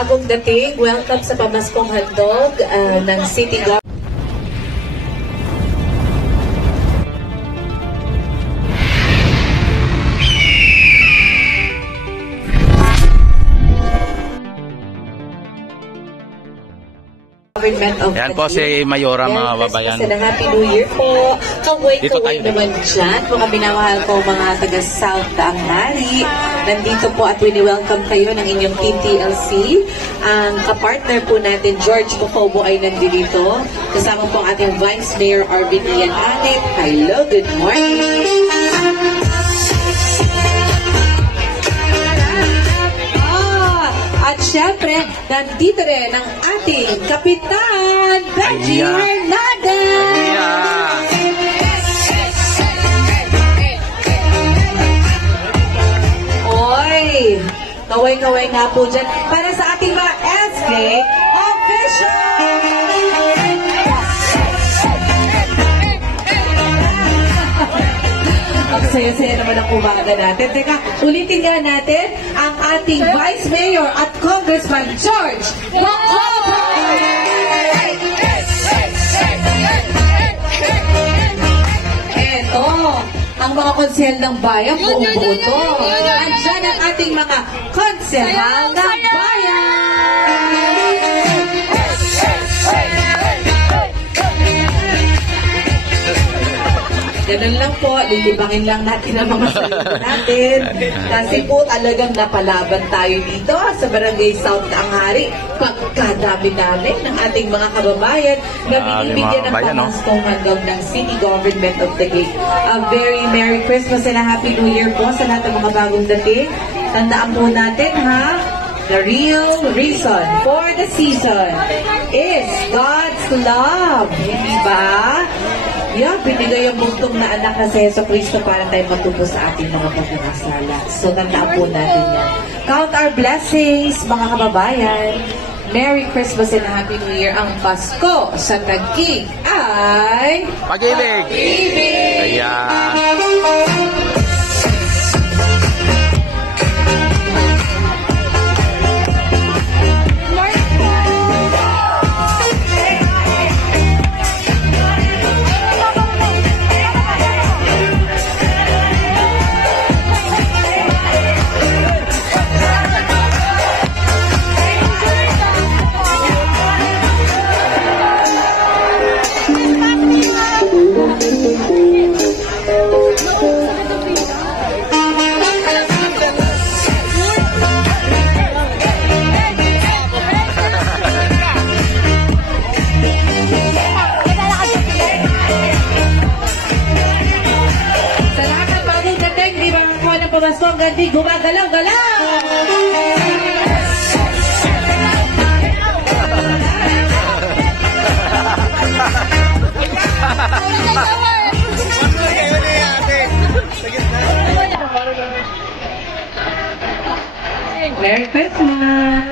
bagong dating, welcome sa pamaskong handog ng City Government. Yan po si Mayora, mga babayan. Happy New Year po. Kaway-kaway naman dyan. Mga minamahal ko mga taga-South Tanghali. Nandito po at wini-welcome kayo ng inyong PTLC. Ang kapartner po natin, George Cocobo, ay nandito. Kasama po ang ating Vice Mayor Arvin Ian Anik. Hello, good morning. At syempre, nandito rin ang ating Kapitan Benji Hernandez! Oy! Kaway-kaway nga po dyan para sa ating mga SK officials! Ang saya-saya naman ang umaga natin. Teka, ulitin nga natin ang ating Vice Mayor at Congressman George Cocobo! Eto, ang mga konsehal ng bayan, buong boto. Andyan ang ating mga konsehal ng bayan! Ganun lang po, lilibangin lang natin ang mga sarili natin. Kasi po talagang napalaban tayo dito sa Barangay South Tanghali. Pagkadami namin ng ating mga kababayan na binibigyan ng pamaskong handog ng City Government of the Gate. A very Merry Christmas and a Happy New Year po sa lahat ng mga bagong dating. Tandaan po natin ha, the real reason for the season is God's love. Hindi ba? Yeah, binigay ang bugtong na anak na si Jesu Cristo para tayo matubos sa ating mga pagkakasala. So, tandaan po natin yan. Count our blessings, mga kababayan. Merry Christmas and a Happy New Year. Ang Pasko sa Taguig ay... Pag-ibig! Pag-ibig! Ayan! Pamasko ang ganti, gumagalaw-galaw! Merry Christmas!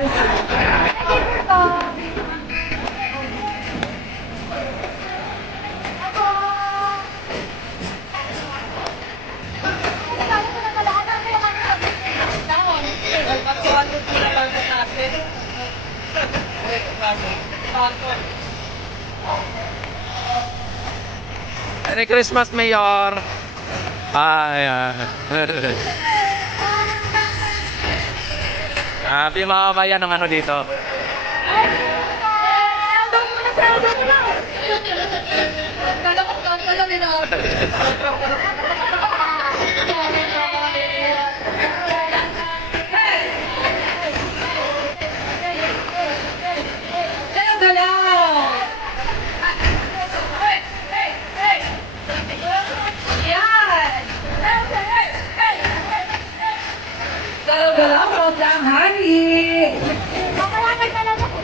Merry Christmas, Mayor! Happy mga bayan ng ano dito. Galaw-galaw ang hari! Makalakad na lang ako.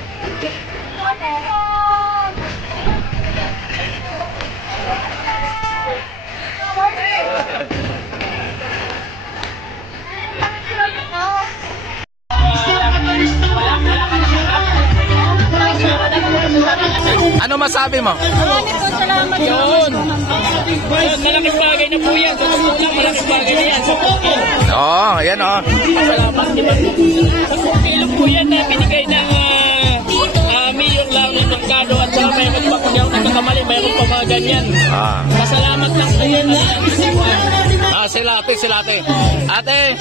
Ano masabi mo? Marami po salamat. Yun. Malaking bagay na po yan. Sa malaking bagay na yan. Sa Pokil. Oo, ayan o. Salamat din po. Sa Pokil po yan na binigay ng Mayor lang ng Mercado at saka mayroon pa kung yung nagkakamali, mayroon pa mga ganyan. Pasalamat lang sa iyo na Si Ate. Ate,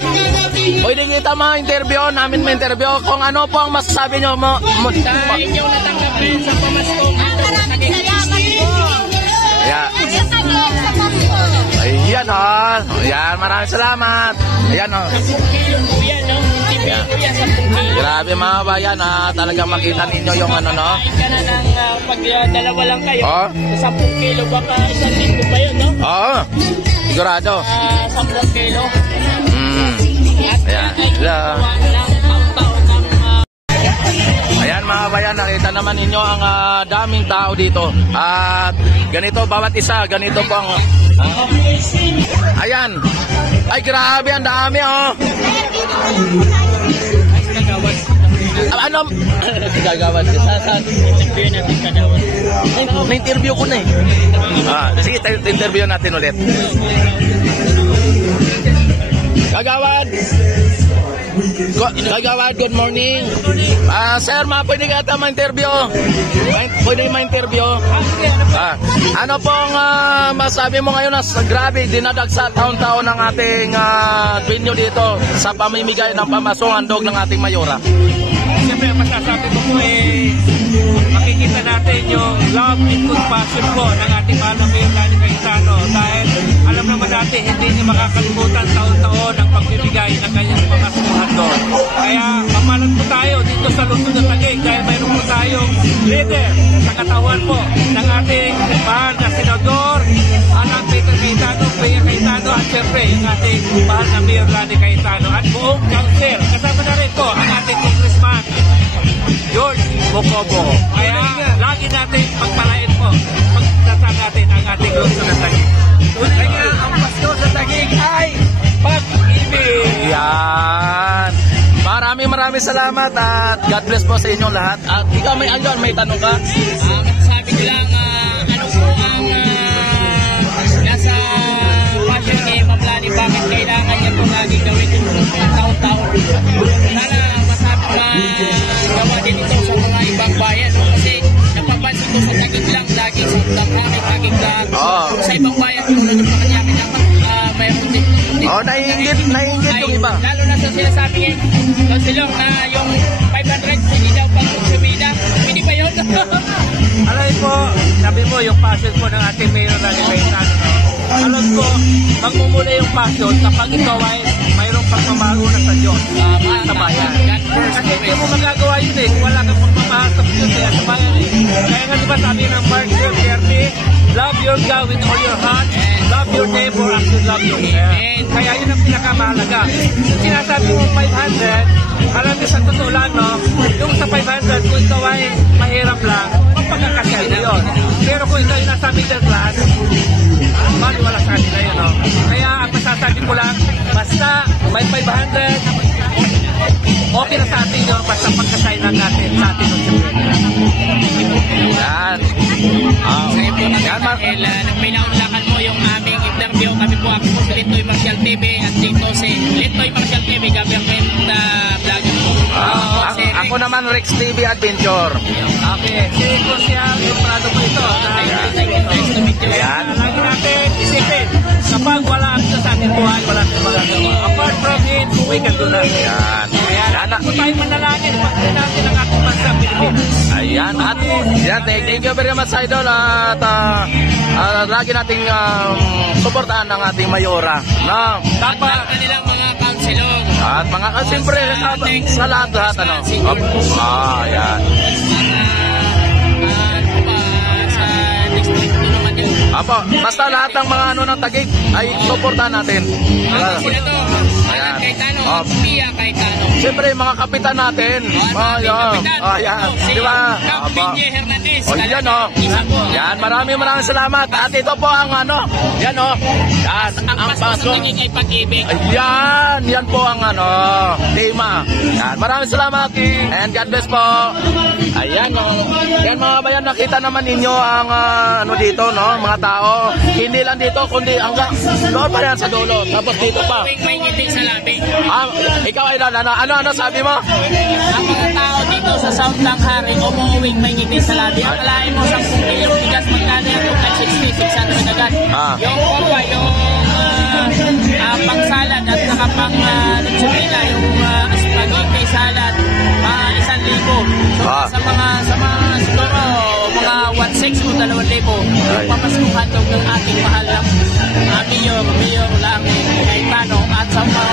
pwede kita ma-interview, namin ma-interview kung ano po ang masasabi nyo mo. sa inyong natanggapin sa pamaskong. Maraming salamat po. Yeah. Sa kanyang sa Pasko. Ayan o. Ayan, maraming salamat. Ayan o. Kilo po yan, no? TV po yan sa Pokil. Grabe mga bayan talagang makita ninyo yung ano no. Kain ka na ng pag dalawa lang kayo. Oh. Sa 10 kilo, baka 1 linggo pa yun, no? Oo. Sigurado. 10 kilo. Ayan. Ayan mga bayan, nakita naman ninyo ang daming tao dito. At ganito bawat isa, ganito po ang ayan. Ay grabe, ang dami oh. Ano? Gagawad. Saan? Interview natin kadawat. Na-interview ko na eh. Sige, interview natin ulit. Kagawad! Kagawad, good morning. Sir, pwede ka ata ma-interview? Pwede ma-interview? Ano pong masabi mo ngayon na grabe, dinadagsa taon-taon ng ating venue dito sa pamimigay ng pamasong handog ng ating mayora? Siyempre, ang masasabi ko po makikita natin yung love and compassion po ng ating mahal na Mayor Lani Cayetano dahil alam naman natin hindi niya makakalimutan taon-taon ang pagbibigay ng kanyang pangasuhan doon. Kaya mamalan po tayo dito sa Luzon at Taguig dahil mayroon po tayong leader sa katawan po ng ating mahal na senador, anak Peter Cayetano, Pia Cayetano at siyempre yung ating mahal na Mayor Lani Cayetano at buong council. Kasama na rin po ang ating congressman George Mocobo. Kaya lagi natin pagpalain po, pagdasa natin ang ating Luzon at Taguig. Kaya ang Pasko sa Taguig ay pag-ibig. Yan. Maraming salamat at God bless po sa inyong lahat. At ikaw may tanong ka? Sabi ko lang, ano po ang nasa passion ni Ma'am Lani, bakit kailangan niya po lagi gawin yung taon-taon? Sana gawa din ito sa mga ibang bayan, no? Kasi napapansin ko sa Taguig lang, laging sa Damhangin, Taguig lang. Sa ibang bayan, tulad yung Pakanyaki dapat mayroon din. Naiingit yung iba. Lalo na sa sinasabi niya, Silong, na yung 500, hindi daw pang sumida. Hindi ba yun? Alam po, sabi mo yung passion po ng ating Mayor Lani Cayetano. Alam ko, magmumula yung passion kapag ikaw ay mayroong pagmamahal na sa Diyos sa bayan. Kasi hindi mo magagawa yun kung wala kang pagmamahal sa Diyos sa bayan Kaya nga diba sabi ng Mark 12:30, love your God with all your heart, love your neighbor as you love yourself. Kaya yun ang pinakamahalaga. Yung sinasabi mo 500, alam niyo sa totoo lang, no? Yung sa 500, kung ikaw ay mahirap lang, mapagkakasya yun. Pero kung ikaw ay nasa middle class, wala sa kanila yun, no? Kaya ang masasabi ko lang, basta may 500, okay na sa atin yun, basta pagkasay lang natin sa atin. Yan. Sa'yo po dahil nang pinaunlakan mo yung aming interview, kami po ako sa Litoy Marcial TV at dito si Litoy Marcial TV, government vlogger po. Ako naman Rex TV Adventure. Okay, si Crucial, yung prado po ito. Nice to meet you. Yan. Lagi natin isipin, kapag wala ang sa ating buhay, wala tayong magagawa. Apart from it, we can do that. Yan. Kaya lagi po tayong manalangin, pagkain natin ang ating bansa Pilipinas. Ayan. At yan, thank you very much, Idol. At lagi nating suportahan ng ating mayora. No? Dapat kanilang mga counselor. At mga siyempre sa lahat-lahat ano. Yan. Sa next week naman yun. Apo, basta lahat ng mga ano ng Taguig ay suportahan natin. Sila to. Ayan. Alan Cayetano, Oh. Pia Cayetano. Siyempre, yung mga kapitan natin. Ayan. Ayan. Si Di ba? Cap Benji Hernandez. O, yan o. Isa po. Yan, maraming salamat. At ito po ang ano. Yan o. Yan, Ang ang paso sa paso. tingin ay pag-ibig. Ayan, yan po ang ano, tema. Yan, maraming salamat. And God bless po. Ayan, yan mga bayan, nakita naman ninyo ang ano dito, no, mga tao. Hindi lang dito, kundi hanggang doon pa yan sa dulo. Tapos dito pa. Tuwing may ngiti sa labi. Ikaw ay ano sabi mo? Ang mga tao dito sa South Langhari, umuuwing may ngiti sa labi. Ang kalahin mo 10 kilos bigas, magkano yan? At 60, 600 agad. Yung opa, yung pang-salad at saka pang-lechonila, yung spaghetti salad, 1,000. So, sa mga siguro, mga 1,600 o 2,000, yung papasukan ng ating mahal na Mayor lang Cayetano at sa mga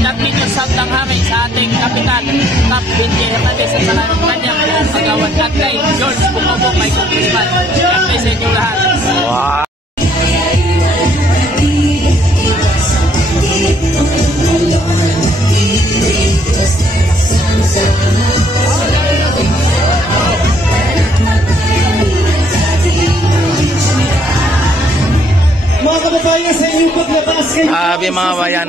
nagdito sa Langhari sa ating kapitan, Cap Benji Hernandez at sa kanyang pagawad at kay George Bumobo, kay Congressman. God bless sa inyo lahat. Wow. Mga kababayan, sa inyong paglabas kayo. Sabi mga bayan.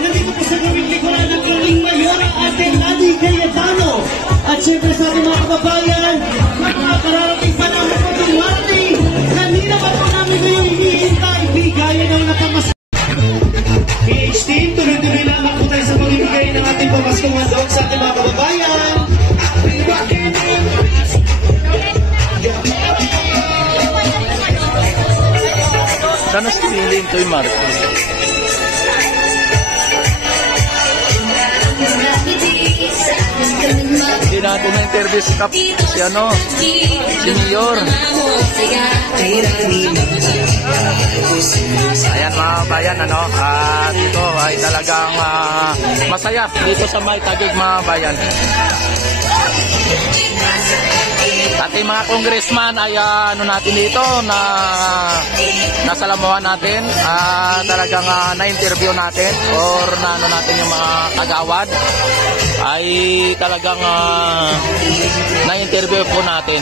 Nandito po sa gawing likuran ng kaming mayor ang ating Lani Cayetano. At syempre sa ating mga kababayan, kararating pa namin po itong marting. Kanina pa po namin ngayong hinihintay. Bigayan ang nakamas. PH team, tuloy-tuloy lamang po tayo sa pamimigay ng ating pamaskong handog sa ating mga kababayan. Sana feeling to yung Marcos. Hindi natin na-interview si Cap, si ano, si Mayor. Ayan mga bayan, ano, at ito ay talagang masaya dito sa May Taguig mga bayan. Ating mga congressman ay ano natin dito na nasalamuhan natin, talagang na-interview natin or na ano natin yung mga kagawad ay talagang na-interview po natin.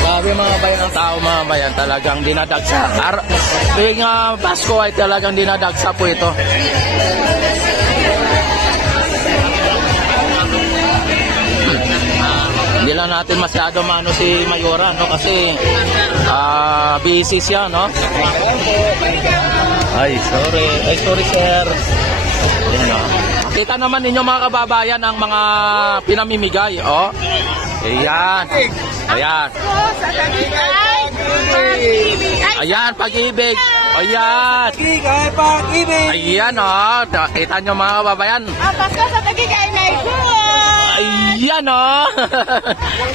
Grabe mga bayan ng tao, mga bayan, talagang dinadagsa. Tuwing Pasko ay talagang dinadagsa po ito. Hindi lang natin masyado mano si Mayora, no, kasi busy siya, no. Ay sorry sir. Yan, no? Kita naman ninyo mga kababayan ang mga pinamimigay, oh. Ayan. Ayan. Ayan, pag-ibig. Ayan. Ayan, oh. Kita nyo mga kababayan. Ang Pasko sa Taguig ay may Ayan, oh.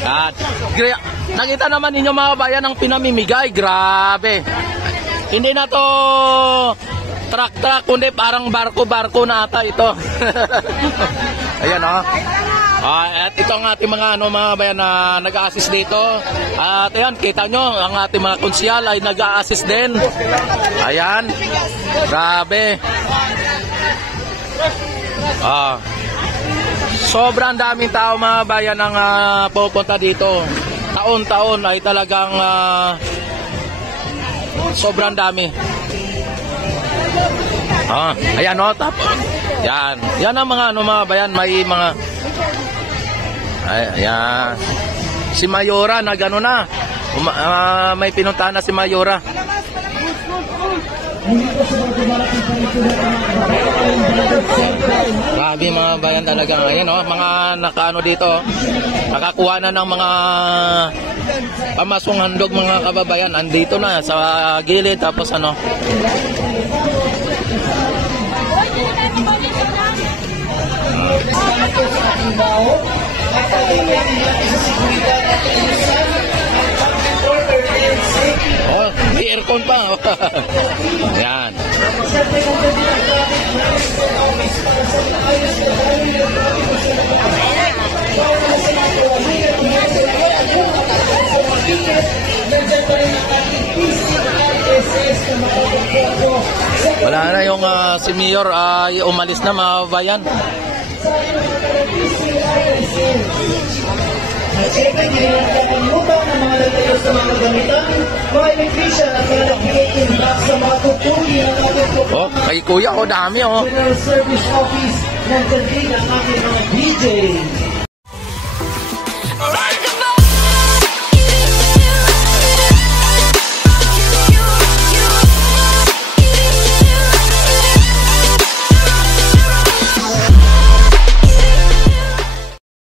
At, nakita naman ninyo mga kababayan ang pinamimigay. Grabe. Hindi na to truck, kundi parang barko na ata ito. Ayan, oh. At ito ang ating mga mga bayan na nag-a-assist dito. At ayan, kita nyo, ang ating mga konsyal ay nag-a-assist din. Ayan. Grabe. Sobrang daming tao mga bayan ang pupunta dito. Taon-taon ay talagang sobrang dami. Ayan, o, tapos. Yan ang mga mga bayan, may mga ayan. Si Mayora na gano'n na. May pinuntahan na si Mayora. Grabe mga bayan talagang. Ayan, oh, mga nakaano dito. Nakakuha na ng mga pamasong handog mga kababayan. Andito na sa gilid. Tapos ano. Oh, may aircon pa. Yan. Mayor ay umalis na, mga bayan. At syempre, hindi rin nakakalimutan ng mga nagtayo sa mga gamitan, mga electrician at mga nagbigay-impact sa mga tutuli ng ating Oh, kay kuya ko dami oh. General Service Office ng Kandig ang ating mga DJ.